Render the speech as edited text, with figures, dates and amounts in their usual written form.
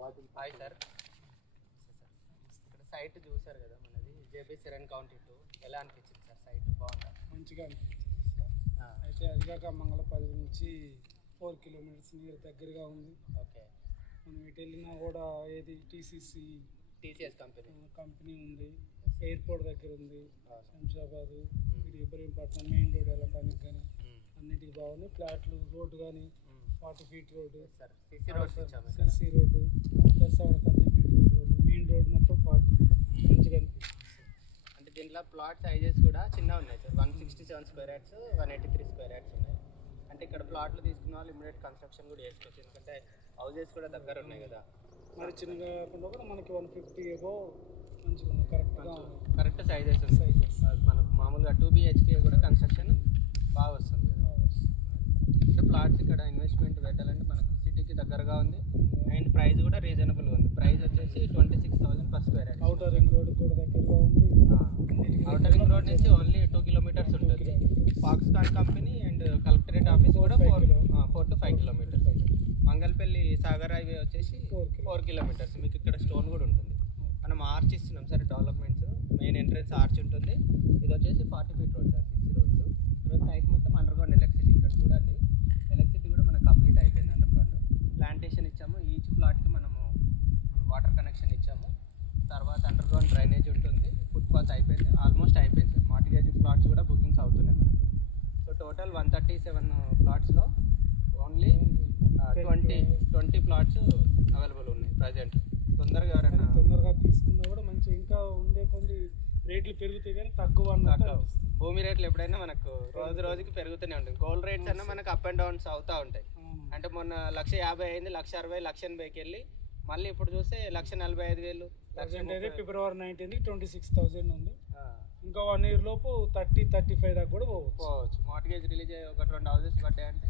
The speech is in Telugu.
Hi sir. ఇక్కడ సైట్ చూసారు కదా మనది జేబీ సిరన్ కౌంటీ 2. ఎలా అనిపించింది సార్ సైట్? బాగుందా? మంచిగా అనిపించింది సార్. అయితే అది కాక మంగళపల్లి నుంచి 4 కిలోమీటర్స్ నియర్ దగ్గరగా ఉంది. ఓకే. మనం ఎటు వెళ్ళినా కూడా ఏది టీసీఎస్ కంపెనీ ఉంది, ఎయిర్పోర్ట్ దగ్గర ఉంది, శంషాబాద్, ఇబ్రహీంపట్నం మెయిన్ రోడ్ వెళ్ళడానికి కానీ అన్నిటికీ బాగుంది. ఫ్లాట్లు, రోడ్డు కానీ 40 feet road, CC road plus 30 feet రోడ్లు ఉంది. మెయిన్ రోడ్ మొత్తం 40. మంచిగా అనిపిస్తుంది. అంటే దీంట్లో ప్లాట్ సైజెస్ కూడా చిన్నగా ఉన్నాయి sir. 167 square yards, 183 square yards ఉన్నాయి. అంటే ఇక్కడ ప్లాట్లు తీసుకున్న వాళ్ళు ఇమీడియట్ కన్స్ట్రక్షన్ కూడా చేసుకోవచ్చు, ఎందుకంటే హౌజెస్ కూడా దగ్గర ఉన్నాయి కదా. మరి చిన్నగా కాకుండా కూడా మనకి 150 అబో మంచిగా ఉంది. కరెక్ట్ సైజెస్ మనకు మామూలుగా 2 BHK కూడా కన్స్ట్రక్షన్ బాగా వస్తుంది కదా. అంటే ప్లాట్స్ ఇక్కడ ఇన్వెస్ట్మెంట్ పెట్టాలంటే మనకు సిటీకి దగ్గరగా ఉంది అండ్ ప్రైస్ కూడా రీజనబుల్గా ఉంది. ప్రైస్ వచ్చేసి 26,000 per square yard. Outer ring road కూడా దగ్గరగా ఉంది. అవుటర్ రింగ్ రోడ్ నుంచి ఓన్లీ 2 kilometers ఉంటుంది. Foxconn company and collectorate office కూడా 4 to 5 kilometers. Mangalpalli Sagar highway వచ్చేసి 4 kilometers. మీకు ఇక్కడ స్టోన్ కూడా ఉంటుంది. మనం ఆర్చ్ ఇస్తున్నాం sir, developments. Main entrance arch ఉంటుంది. ఇది వచ్చేసి 40 feet road sir, CC roads. తర్వాత సైట్ మొత్తం అండర్గ్రౌండ్ ఎలక్ట్రిసిటీ. ఇక్కడ చూడండి, ఎలక్ట్రిసిటీ కూడా మనకు కంప్లీట్ అయిపోయింది. అండర్గ్రౌండ్ ప్లాంటేషన్ ఇచ్చాము. ఈచ్ ప్లాట్కి మనం వాటర్ కనెక్షన్ ఇచ్చాము. తర్వాత అండర్గ్రౌండ్ డ్రైనేజ్ ఉంటుంది. ఫుట్పాత్ అయిపోయింది, ఆల్మోస్ట్ అయిపోయింది సార్. మార్టిగేజ్ ప్లాట్స్ కూడా బుకింగ్స్ అవుతున్నాయి మనకు. సో టోటల్ 137 ప్లాట్స్లో ఓన్లీ 20 ప్లాట్స్ అవైలబుల్ ఉన్నాయి ప్రజెంట్. తొందరగా తీసుకున్నా కూడా మంచి ఇంకా ఉండే కొన్ని రేట్లు పెరుగుతాయి కానీ తక్కువ భూమి రేట్లు ఎప్పుడైనా మనకు రోజుకి పెరుగుతూనే ఉంటుంది. గోల్డ్ రేట్స్ అన్నా మనకు అప్ అండ్ డౌన్స్ అవుతూ ఉంటాయి. అంటే మొన్న 1,50,000 అయింది, 1,60,000, 1,80,000కి వెళ్ళి మళ్ళీ ఇప్పుడు చూస్తే 1,45,000. అయితే February 19th 26,000 ఉంది. ఇంకా 1 year లోపు 30-35 దాకా కూడా పోవచ్చు. మార్టిగేజ్ రిలీజ్ అయ్యి 1-2 houses పడ్డాయంటే